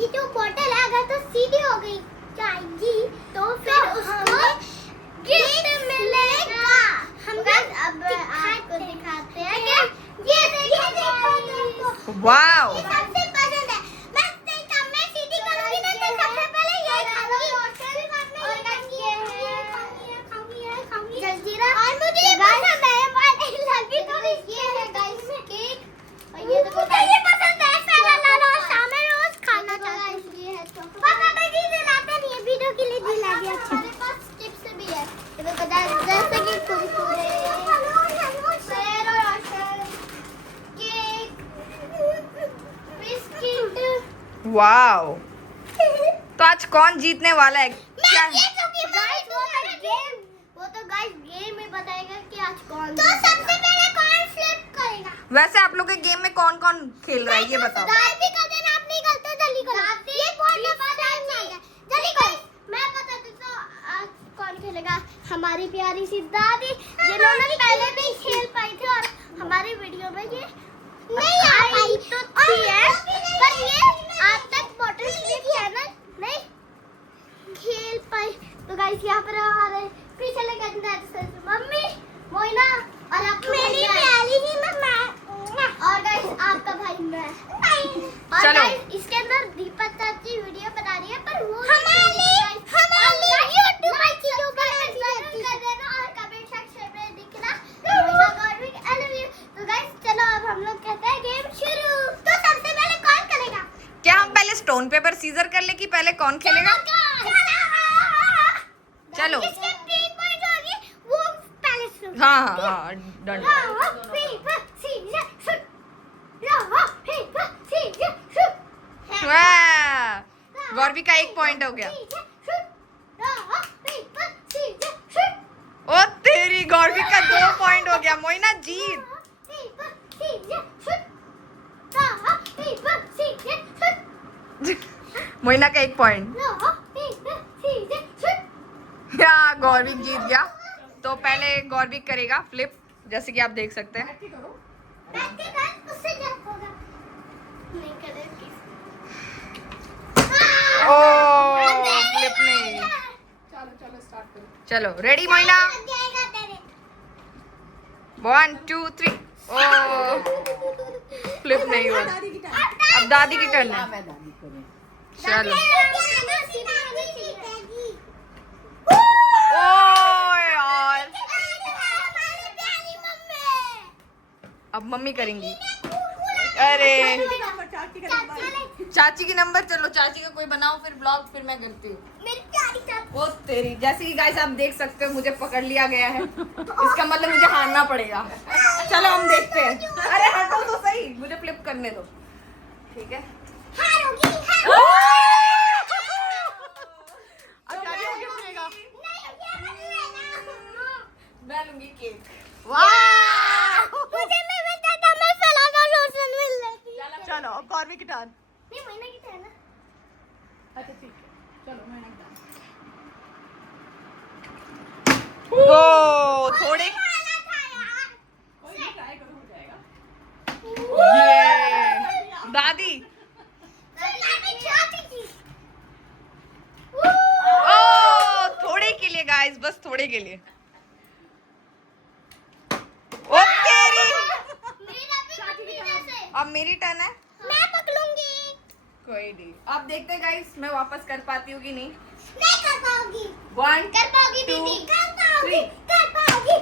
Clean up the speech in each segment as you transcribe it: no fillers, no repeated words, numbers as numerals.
ये जो बोतल है अगर तो सीधी हो गई जाएगी तो फिर उसको गिफ्ट मिलेगा। हम अब आपको दिखाते हैं कि ये देखो वाओ ये सबसे पसंद है। मैं सीधी करूंगी ना तो सबसे पहले ये खाऊंगी और खाऊंगी जलजीरा और मुझे ये पसंद है। लगी तो ये है गाइस केक और ये देखो ये पसंद है। पहला ला शाम में रोज खाना चाहता हूं। ये है चॉकलेट पापा मुझे दिलाते नहीं है वीडियो के लिए दिला दिया। हमारे पास चिप्स भी है ये देखो जैसे कि कुरकुरे शेर और आशर केक बिस्किट। वाओ। तो आज कौन जीतने वाला है क्या? वो तो गाइस गेम में बताएगा कि आज कौन तो सबसे पहले कौन फ्लिप करेगा। वैसे आप लोग के गेम में कौन कौन खेल रहा है ये बताओ। दादी का दिन आप नहीं करते जल्दी करो। ये बहुत टाइम नहीं है जल्दी करो। मैं बताती तो आज कौन खेलेगा। हमारी प्यारी सी दादी जिन्होंने पहले भी खेल पाई थी और हमारी वीडियो में ये नहीं आ पाई तो थी है पर ये आज तक बॉटल फ्लिप है ना नहीं खेल पाई। तो गाइस यहाँ पर हमारे पीछे लगे मम्मी मोइना और आप मेरी प्यारी सी मम्मा और गाइस आपका भाई मैं और चलो। गाइस इसके अंदर दीपक चाची वीडियो बना रही है पर वो हमारी YouTube चैनल पर कर देना और कमेंट सेक्शन में लिखना मोइना गॉडविक आई लव यू। तो गाइस चलो अब हम लोग करते हैं गेम शुरू। तो सबसे पहले कौन करेगा। क्या हम पहले स्टोन पेपर सीजर कर ले कि पहले कौन खेलेगा? चलो। इसके 3 पॉइंट होगी वो पहले शुरू। हाँ डन। वाह गौरवी का 1 पॉइंट हो गया। ओ तेरी गौरवी का 2 पॉइंट हो गया। मोइना जीत। मोइना का 1 पॉइंट। हाँ गौरवी जीत गया। तो पहले गौरवी करेगा फ्लिप जैसे कि आप देख सकते हैं। ओ फ्लिप नहीं। चलो रेडी मोइना 1 2 3। ओ फ्लिप नहीं हुआ। अब दादी की टर्न है। चलो ओ यार अब मम्मी करेंगी। अरे चाची की नंबर। चलो चाची का कोई बनाओ फिर ब्लॉग फिर मैं करती हूँ। ओ तेरी जैसे कि गाइस आप देख सकते हो मुझे पकड़ लिया गया है। इसका मतलब मुझे हारना पड़ेगा। चलो हम देखते हैं। अरे हटो तो सही मुझे फ्लिप करने दो। ठीक है मैं लूंगी केक। चलो गौरवी की टर्न। अच्छा ठीक है चलो मैं ओ थोड़े ये दादी ओ थोड़े के लिए गाइस बस थोड़े के लिए। ओ तेरी अब मेरी टर्न है। मैं पकड़ूंगी। कोई नहीं अब देखते हैं गाइस मैं वापस कर पाती हूँ कि नहीं। नहीं कर पाओगी। 1 कर पाओगी 2 दीदी कर पाओगी 3। कर पाओगी।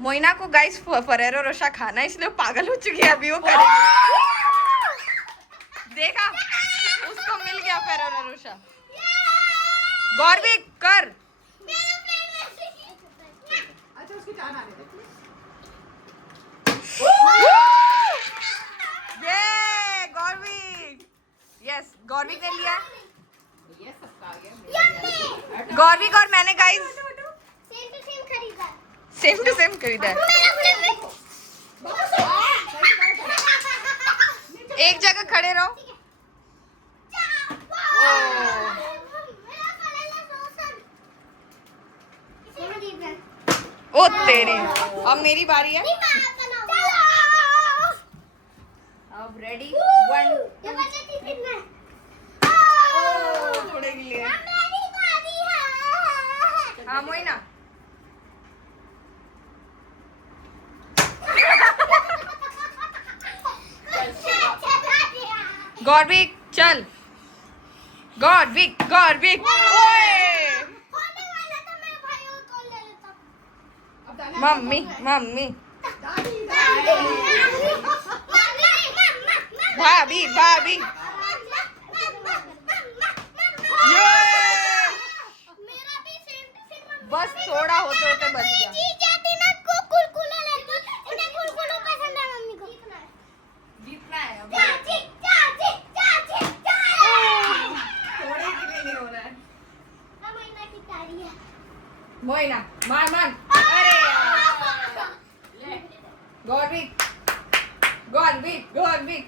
मोइना को गाइस फरेरो रोशा खाना इसलिए पागल हो चुकी है अभी वो करेगी। देखा उसको मिल गया फरेरो रोशा। गौरवी कर। अच्छा उसकी जान आ रही ये गौरवी यस गौरवी ने लिया। ये सबका आ गया। गौरवी और मैंने गाइस सेम टू सेम खरीदा। सेम टू सेम खरीदा है। एक जगह खड़े रहो। ओ तेरी अब मेरी बारी है। गौरविक चल, गौरविक गौरविक। ओए होने वाला था, मैं भाई और कॉल ले लेता। अब दाना मम्मी मम्मी दादी भाभी भाभी। ये मेरा भी सेम टू सेम। बस थोड़ा होते होते बच गया। जी जाती ना को कुलकुला लेती, इन्हें कुलकुला पसंद है मम्मी को। जीतना है अब। चाची चाची चाची थोड़े के लिए नहीं हो रहा है। ना महीना की तारी है। मोइना मार मार। अरे यार। गौरविक गौरविक गौरविक।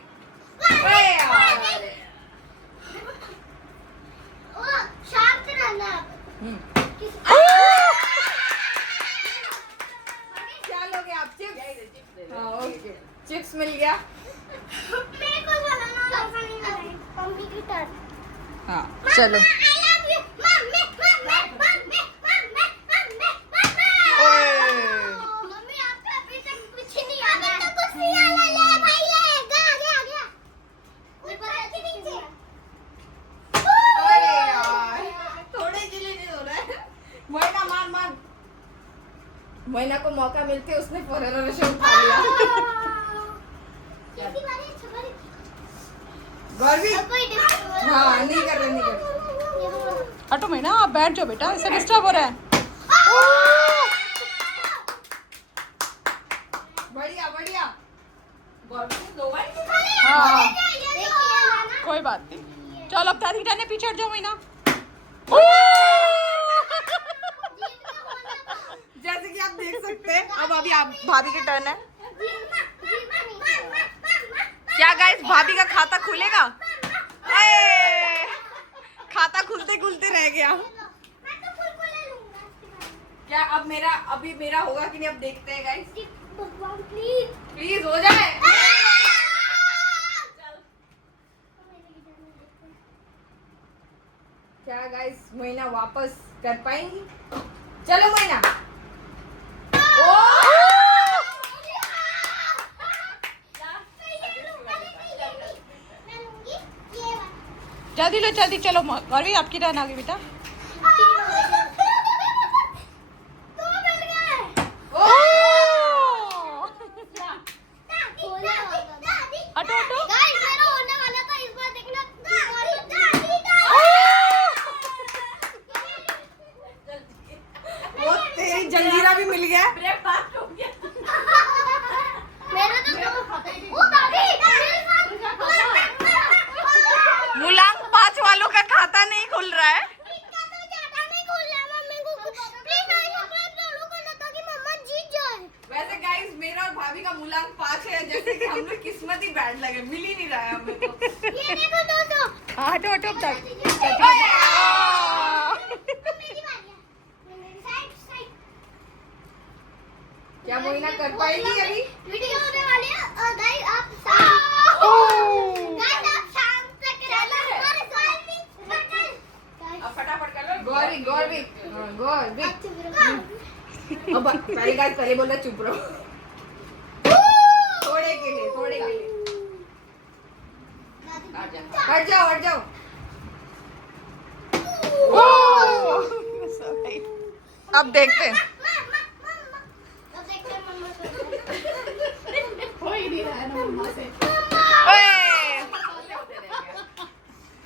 अरे यार। ओ शांत रहना आप। क्या लोगे आप? चिप्स। हाँ ओके, चिप्स मिल गया। मेरे को बनाना ऐसा नहीं है। मम्मी की टर्न। हाँ चलो। I love you, mummy mummy mummy mummy mummy mummy. ओए। मम्मी आपको अभी तक कुछ नहीं आ रहा है। तो कुछ नहीं आ रहा है भाई, ले आ गया ऊपर के नीचे। अरे यार, थोड़े के लिए नहीं हो रहा है। मोइना मार मार। मोइना को मौका मिलते उसने फॉरेनर से उठा लिया। किसी बारी छपरी। गौरविक। अब कोई डिस्टर्ब। हाँ नहीं कर रहे। हटो मैना, आप बैठ जाओ बेटा, इससे डिस्टर्ब हो रहा है। बढ़िया बढ़िया। गौरविक ने 2 बार किया। हाँ देखिए ना। कोई बात नहीं। चलो अब दादी टाने पीछे हट जाओ मैना। जैसे कि आप देख सकते हैं, अब अभी आप भाभी की टर्न है। क्या गाइस, भाभी का खाता खुलेगा? अये! खाता खुलते खुलते रह गया। क्या अब अभी मेरा होगा कि नहीं, अब देखते हैं गाइस। प्लीज हो जाए। क्या गाइस, मोइना वापस कर पाएंगी? चलो मोइना। ओ! जल्दी लो जल्दी, चलो गौरवी आपकी टर्न आ गई बेटा। ओ! हटो हटो। वो तेरी जंजीरा भी मिल गया। मुलांग 5 वालों का खाता नहीं खुल रहा है। वैसे गाइस, मेरा और भाभी का मुलांग 5 है, जैसे कि हम लोग किस्मत ही बैड लगे, मिल ही नहीं रहा है हमें तो। हाँ हटो हटो अब तक। क्या मोइना कर पाएगी अभी? वीडियो होने वाली है और गाइस आप गाइस आप शाम तक हमारे साथ भी अब फटाफट कर लो। गौरविक गौरविक गौरविक। अब पहले गाइस, पहले बोला चुप रहो। थोड़े के लिए, थोड़े के लिए। हट जाओ हट जाओ। अब देखते हैं। अब देखते हैं मम्मा हो ही नहीं रहा है ना मम्मा से। ओए!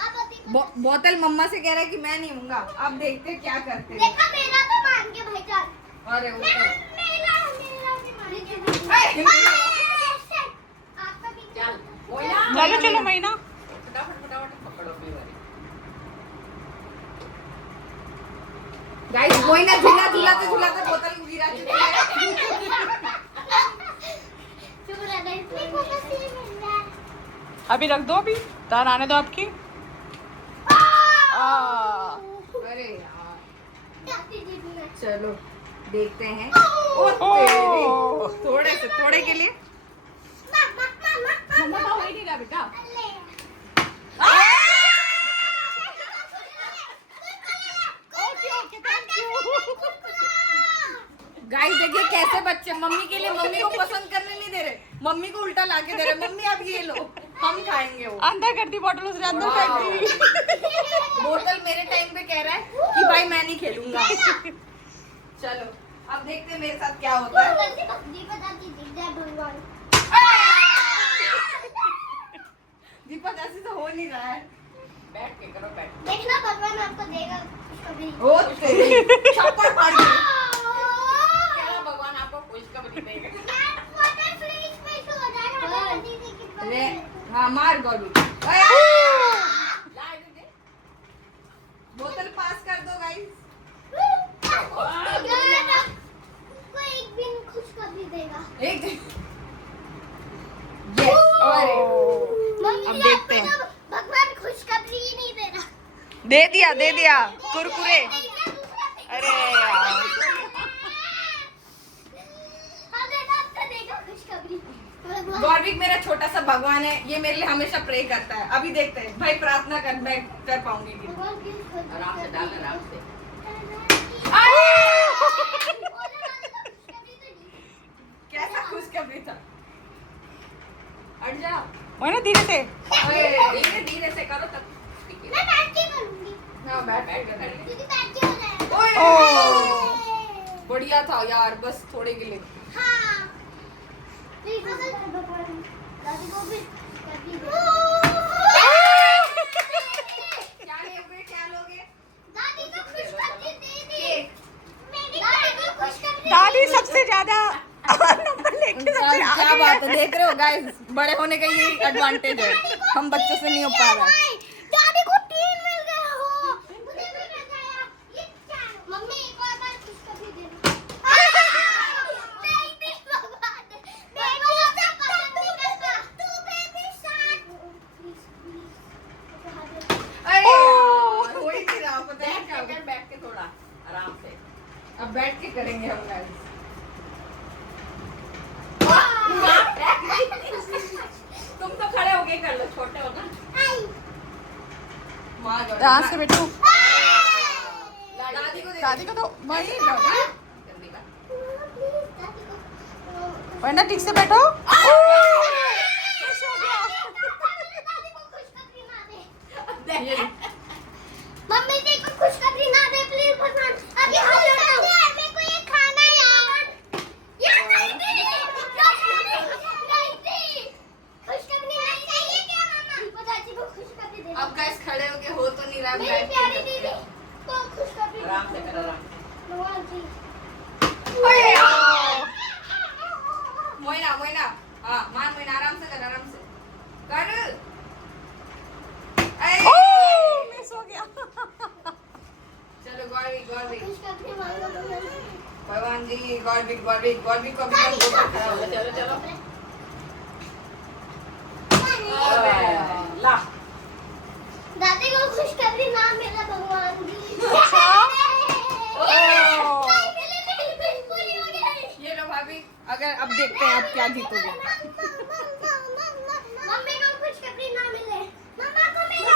अब होती बोतल मम्मा से कह रहा है कि मैं नहीं हूँगा। अब देखते हैं क्या करते हैं। देखा मेरा तो मान के भाई जान। अरे वो मेरा तो- मेरा भी मान के। आपका भी चल मोइना चलो चलो मैना। फटाफट फटाफट पकड़ो अपनी बारी। गाइस, मोइना झूलाते झूलाते बोतल गिरा चुकी है। चुप रह गाइस। देखो बस ये मिल रहा है। अभी रख दो, अभी टर्न आने दो आपकी। अरे यार, दादी जीतना है। चलो देखते हैं। ओ तेरी, थोड़े के लिए। मम्मा का हो ही नहीं रहा बेटा। गाइस देखिए कैसे बच्चे मम्मी के लिए मम्मी को पसंद करने नहीं दे रहे, मम्मी को उल्टा लाके दे रहे। मम्मी आप ये लो। हम खाएंगे वो। अंदर कर दी बोतल, उसने अंदर फेंक दी। बोतल मेरे टाइम पे कह रहा है कि भाई मैं नहीं खेलूंगा। चलो अब देखते हैं मेरे साथ क्या होता है। दीपक ऐसे तो हो नहीं रहा है। बैठ के करो, बैठ। देखना भगवान आपको देगा खुशखबरी। ओ तेरी छप्पड़ फाड़ दी। क्या भगवान आपको खुशखबरी देगा? ले हाँ मार गोलू। बोतल पास कर दो गाइस। कोई एक दिन खुशखबरी देगा। एक यस। अरे मम्मी अब देखते हैं। आपको तो भगवान खुशखबरी ही नहीं दे रहा। दे दिया कुरकुरे। अरे यार, गौरविक मेरा छोटा सा भगवान है, ये मेरे लिए हमेशा प्रे करता है। अभी देखते हैं भाई, प्रार्थना कर मैं कर पाऊंगी कि आराम से डाल, आराम से। कैसा खुशखबरी था? हट जा। वो ना धीरे से। धीरे धीरे से करो तब। मैं बैठ के करूंगी। हाँ बैठ के कर। दीदी बैठ के हो जाएगा। ओ बढ़िया था यार, बस थोड़े के लिए। हाँ। दादी को भी क्या लोगे? दादी को खुशखबरी दे दी। केक। दादी को खुशखबरी। दादी सबसे ज्यादा नंबर लेके सबसे क्या आगे बात है, देख रहे हो गाइस, बड़े होने का ये एडवांटेज है, हम बच्चों से नहीं हो पा रहा। दादी को 3 मिल गया हो। मुझे भी मिल गया। ये 4। मम्मी एक और बार खुशखबरी दे दो। नहीं नहीं भगवान। बेबी सब पसंद नहीं करता। तू बेबी साथ। अरे यार, हो ही नहीं रहा, पता है क्या होगा? बैठ के थोड़ा आराम से, अब बैठ के करेंगे हम गाइस। तुम तो खड़े होके कर लो, छोटे हो ना। मार दो। यहाँ से बैठो। दादी को दे। दादी को तो वही जल्दी कर। वरना ठीक से बैठो। ये मम्मी देखो खुशखबरी ना दे प्लीज भगवान। अभी हम लोग मेरे को ये खाना है यार। यार नहीं दी। खुशखबरी नहीं चाहिए क्या मम्मा? दादी को खुशखबरी दे। अब गाइस खड़े होके हो तो नहीं रहा, मेरी बैठ प्यारी के दीदी को खुशखबरी आराम से कर, आराम से। भगवान जी। ओए यार। मोइना मोइना, हाँ मान मोइना, आराम से कर, आराम से कर। मिस हो गया। चलो गौरवी गौरवी, खुशखबरी मांगो भगवान। भगवान जी, गौरवी गौरवी गौरवी को अभी तक बोतल खड़ा हो। चलो चलो ला। दादी को खुशखबरी ना मिला भगवान जी। अच्छा। नहीं मिली, पूरी हो गई। ये लो भाभी, अगर अब देखते हैं आप क्या जीतोगे। मम्मी को खुशखबरी ना मिले। मम्मा को मिला।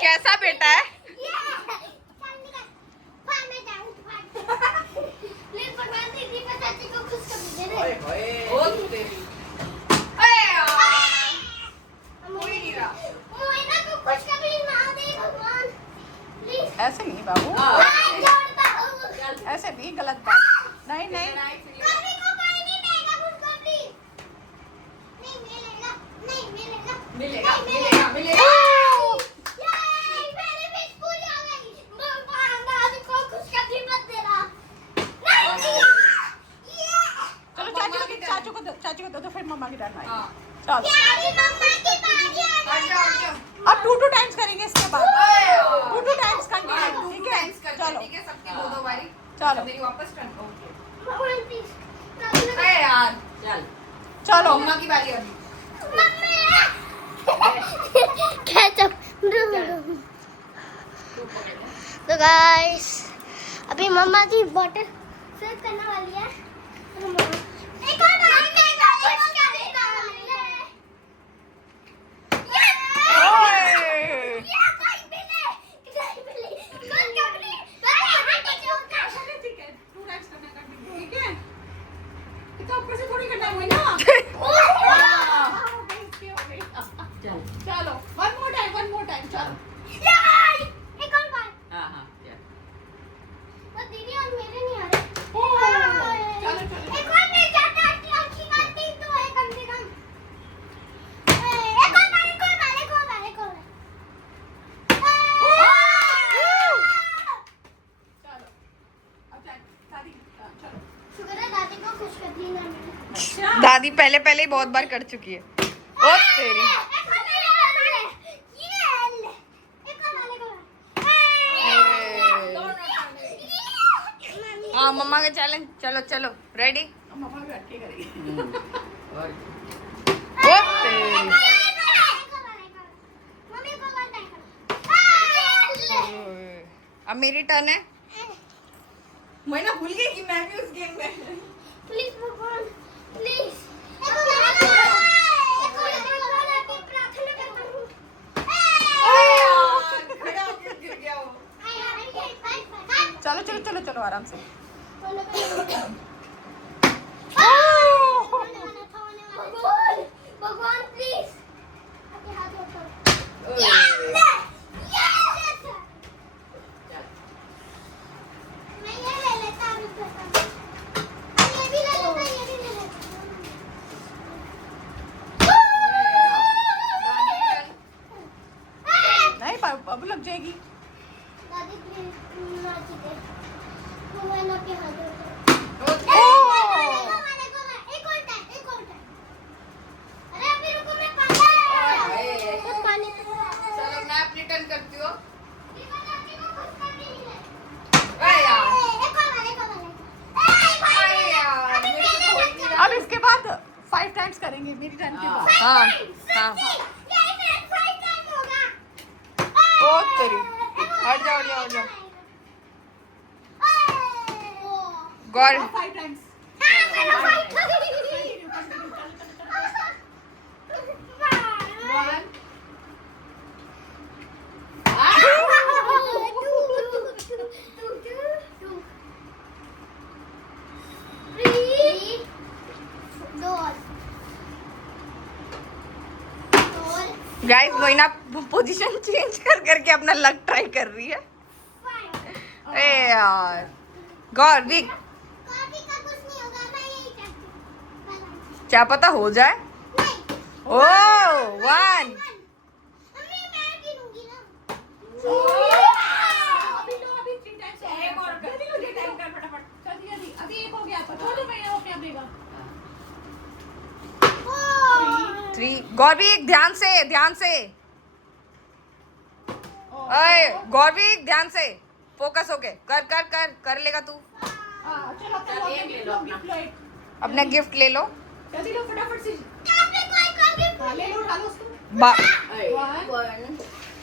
कैसा बेटा है? प्लीज भगवान दीदी को चाची को खुशखबरी दे दे। ओ तेरी। अरे यार, हो ही नहीं रहा। मोइना को खुशखबरी ना दे भगवान। प्लीज। ऐसे नहीं बाबू, हाथ जोड़ता हूँ। ऐसे नहीं, गलत बात। नहीं नहीं, कभी को कोई नहीं देगा खुशखबरी। नहीं मिलेगा, नहीं मिलेगा, मिलेगा नहीं मिलेगा मिलेगा। ये मेरी विश पूरी हो गई। भगवान दादी को खुशखबरी मत देना। नहीं। ये चलो चाचू को दो तो फिर मम्मा की टर्न आएगी। हाँ। चलो प्यारी मम्मा की बारी आ हट गई। जाओ, हट जाओ। अब 2 टाइम्स करेंगे इसके बाद। 2 टाइम्स हाँ, कंटिन्यू, two ठीक है? times करते हैं, चलो ठीक है, सबकी दो बारी। चलो। मेरी वापस टर्न। ओके। भगवान प्लीज। अरे यार, चल चलो मम्मा की बारी अभी। केचप। तो गाइस अभी मम्मा की बोतल फिल करने वाली है। एक और बार देगा, एक और क्या देगा? ओए! ये कोई भी ले, कोई भी ले, कोई भी ले। अरे हाँ ठीक है, ठीक है, 2 टाइम्स करना कंटिन्यू, ठीक है? इतना ऊपर से थोड़ी करना है ना। ओ दादी पहले पहले ही बहुत बार कर चुकी है। ओ तेरी। हाँ मम्मा का चैलेंज। चलो चलो रेडी। मम्मा भी बैठ के करेगी। ओ तेरी। अब मेरी टर्न है। मैं ना भूल गई कि मैं भी उस गेम में। प्लीज भगवान प्लीज खड़ा होके गिर गया वो। चलो चलो चलो चलो आराम से। भगवान प्लीज मैं ये ले लेता हूँ ये भी ले लेता ये भी ले लेता नहीं अब लग जाएगी। दादी प्लीज ना जीते मैं ना के हाथ एक और टाइम अरे अभी रुको मैं पानी चलो मैं अपनी टर्न करती हूँ। अब इसके बाद 5 टाइम्स करेंगे मेरी टर्न के बाद। हाँ हाँ। ओ तेरी। हट जाओ हट जाओ हट जाओ। गौर 5 times. Guys Moina position change कर करके अपना लक ट्राई कर रही है। ए यार गौर भी क्या पता हो जाए। ओ 1 अभी 3 टाइम्स एक और जल्दी लो टाइम कर फटाफट जल्दी जल्दी। अभी एक हो गया आपका छोड़ो मैं हो गया देगा। 3 गौर भी एक ध्यान से ओए गौर भी एक ध्यान से फोकस होके कर लेगा तू। चलो अपना गिफ्ट ले लो। जल्दी लो फटाफट से। ले लो उठा लो उसको। 1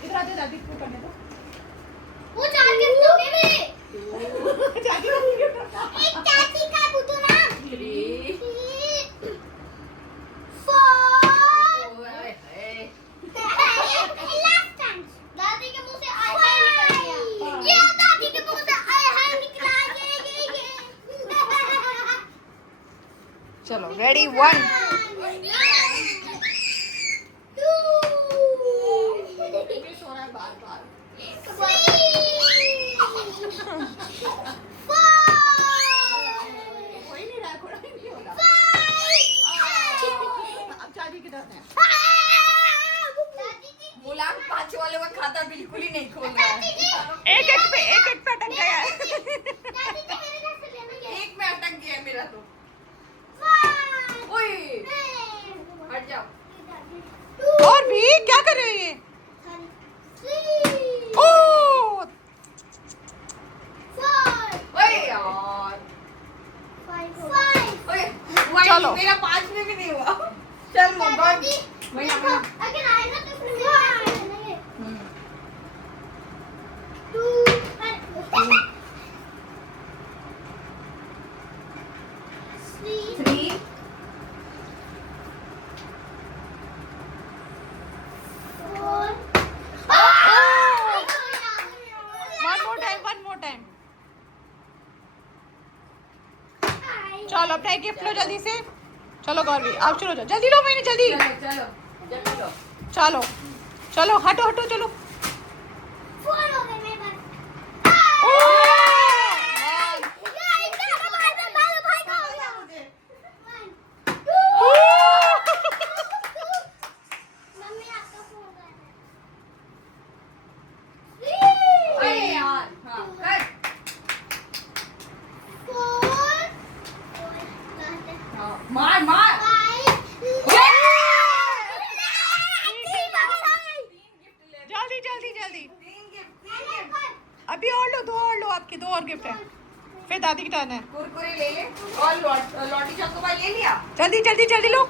इधर आते दादी को करने दो। वो चार गिफ्ट हो गए मेरे चाची को गिफ्ट रखा। एक चाची का बुतो ना 3 लास्ट टाइम दादी के मुंह से आय हाय निकल गया ये दादी के मुंह से आय हाय निकला ये चलो रेडी 1 सो रहा है बार-बार। कोई नहीं रहा, कोई नहीं हो रहा। अब चाची की टर्न है। मुलान 5 वाले का खाता बिल्कुल ही नहीं खोल रहा है। एक पे अटक गया है। एक में अटक गया है मेरा तो। ओए हट जाओ। और भी क्या कर रहे हो ये? ओह ओए यार ओए चलो। मेरा 5 में भी नहीं हुआ। चल मोबाइल अगर आएगा तो फिर मैं वन मोर टाइम। चलो अपना गिफ्ट लो जल्दी से। चलो गौरवी आप चलो जल्दी लो मैंने जल्दी। चलो चलो हटो चलो। मार मार। जल्दी जल्दी जल्दी। अभी और लो, 2 और लो, आपकी 2 और गिफ्ट है। फिर दादी की टर्न है। कुरकुरे ले ले और लॉटी चोकोबार ले लिया। जल्दी जल्दी जल्दी लो।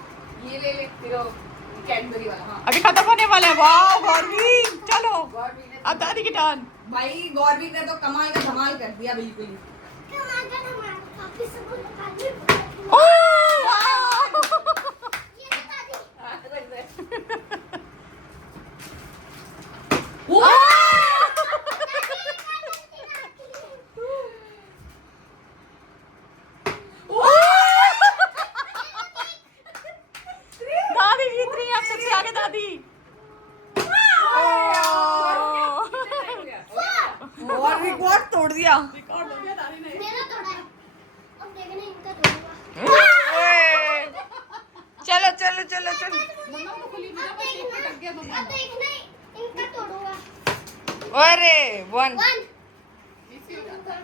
ये ले ले फिर कैडबरी वाला। हाँ अभी खत्म होने वाला है। वाह गौरवी, चलो गौरवी ने अब दादी की टर्न। भाई गौरवी ने तो कमाल का धमाल कर दिया बिल्कुल ही। ओह वाह। दादी जीत रही है, आप सबसे आगे दादी। और रिकॉर्ड तोड़ दिया। रिकॉर्ड हो गया दादी ने। मेरा तोड़ा है। अब देखना इनका तोड़ूंगा। चलो चलो चलो चलो। मम्मा को खुली मेरा बस एक अटक गया मम्मा। अब देखना इनका तोड़ूंगा। अरे 1 1 इसी हो जाता है।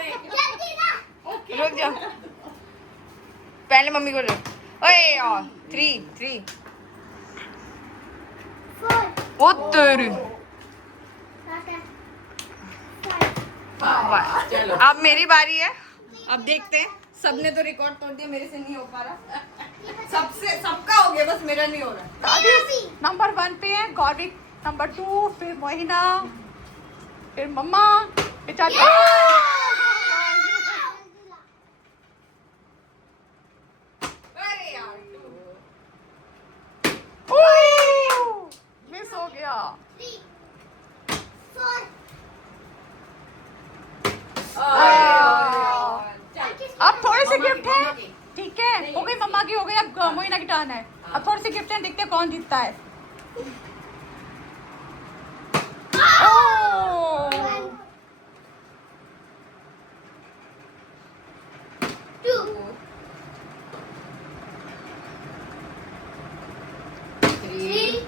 1 जल्दी ना। रुक जाओ पहले मम्मी को दो। ओए 3 4 ओ तेरी। चलो अब मेरी बारी है। अब देखते हैं। सबने तो रिकॉर्ड तोड़ दिया, मेरे से नहीं हो पा रहा। सबका हो गया, बस मेरा नहीं हो रहा। दादी नंबर 1 पे है, गौरवी नंबर 2, फिर मोहिना, फिर मम्मा, फिर चाची। अरे यार मिस हो गया। 3 4 अब थोड़े से गिफ्ट है, ठीक है, हो गई मम्मा की, हो गई, अब मोहिना की टर्न है। अब थोड़े से गिफ्ट है, देखते हैं कौन जीतता है। ओह 2 3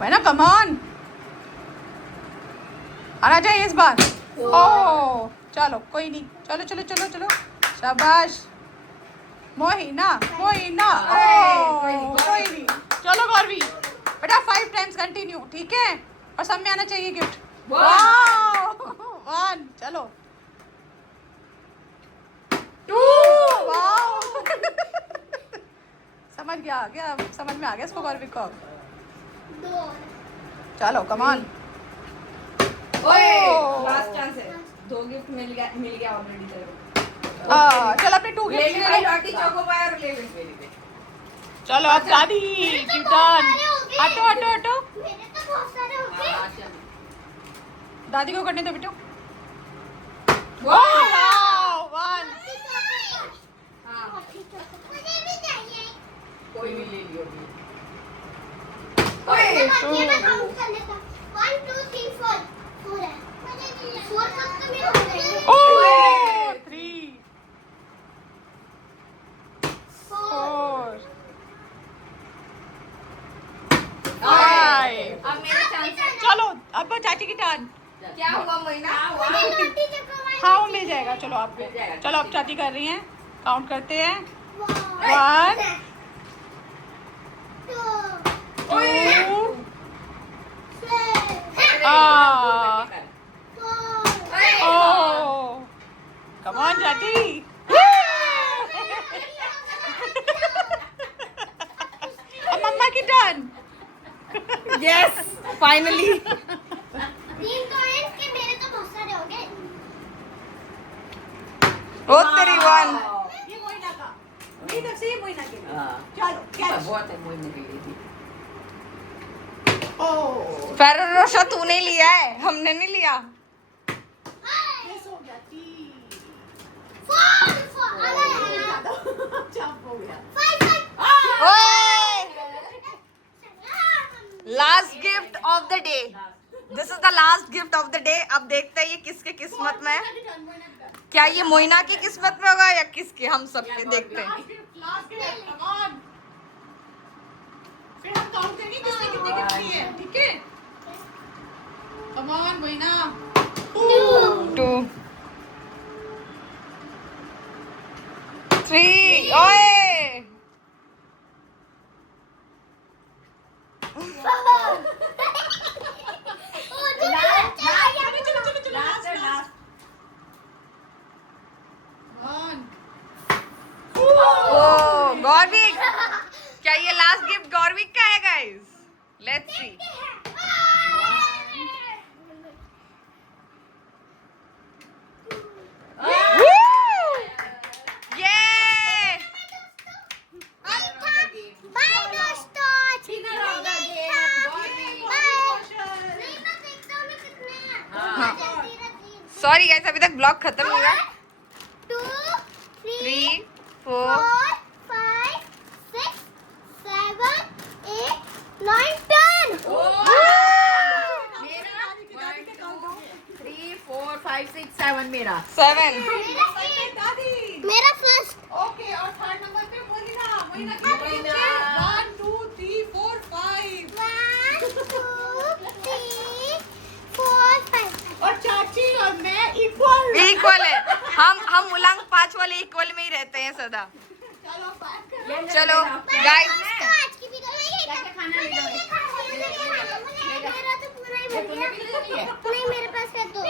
मोहिना कम ऑन, आना चाहिए इस बार। ओह चलो कोई नहीं, चलो चलो चलो चलो, शाबाश मोहिना मोहिना। ओह कोई नहीं, चलो गौरवी बेटा 5 टाइम्स कंटिन्यू, ठीक है, और सब में आना चाहिए गिफ्ट। वाह 1 चलो 2 वाह समझ गया समझ में आ गया इसको गौरवी को। 2 चलो कम ऑन। ओए ओह। लास्ट चांस है। 2 गिफ्ट मिल गया ऑलरेडी तेरे को। चलो अपने 2 ले गिफ्ट ले ले लो। लॉटी चोकोबार और ले ले। चलो अब दादी की टर्न। हटो हटो हटो, मेरे तो बहुत सारे हो गए। हाँ चल। दादी को करने दो बेटो। वाह। वाह 1 हाँ मुझे भी चाहिए। कोई भी ले लियो। ये ओए मैं काउंट कर लेता। 1 2 3 4 4 है। मुझे भी 4 तक तो मेरा हो जाएगा। ओह 3 4 4 5। अब मेरा चांस है। चलो अब चाची की टर्न। क्या हुआ महीना? मुझे रोटी चकोबार हाँ वो मिल जाएगा, चलो आपको। मिल जाएगा। चलो अब चाची कर रही हैं, काउंट करते हैं। 1 2 2 3 आ 4 ओह कम ऑन चाची। अब मम्मा की टर्न। Yes finally. 3 कॉइंस के मेरे तो बहुत सारे हो गए। ओ तेरी 1। ये मोइना का, मेरी तरफ से ये मोइना के लिए। हाँ चलो कैच। बहुत है मोहिनी के लिए। ओह फेरो रोशा तूने लिया है, हमने नहीं लिया। मिस हो गया। 3 4 चाप हो गया। 5 ओए last gift of the day. This is the last gift of the day. अब देखते हैं ये किसके किस्मत में है। क्या ये मोइना की किस्मत में होगा या किसके, हम सबके देखते हैं। Last gift come on. फिर हम काउंट करेंगे किसने कितने गिफ्ट लिए हैं, ठीक है। Come on Moina. 2 3 ओए ओ गौरविक, क्या ये लास्ट गिफ्ट गौरविक का है guys? Let's see. Sorry guys, अभी तक ब्लॉग खत्म नहीं हुआ। 2 3 4 4 5 6 7 8 9 10 3 4 5 6 7 मेरा 7 मेरा फर्स्ट ओके, और थर्ड नंबर पे मोइना। Moina Moina. 1 2 3 4 5 1 2 3 4 5 और चाची और मैं इक्वल। इक्वल है। हम उलंग 5 वाले इक्वल में ही रहते हैं सदा। चलो गाइस, आज की वीडियो में ये क्या खाना ले लो। मेरा तो पूरा ही बन गया। नहीं मेरे पास है 2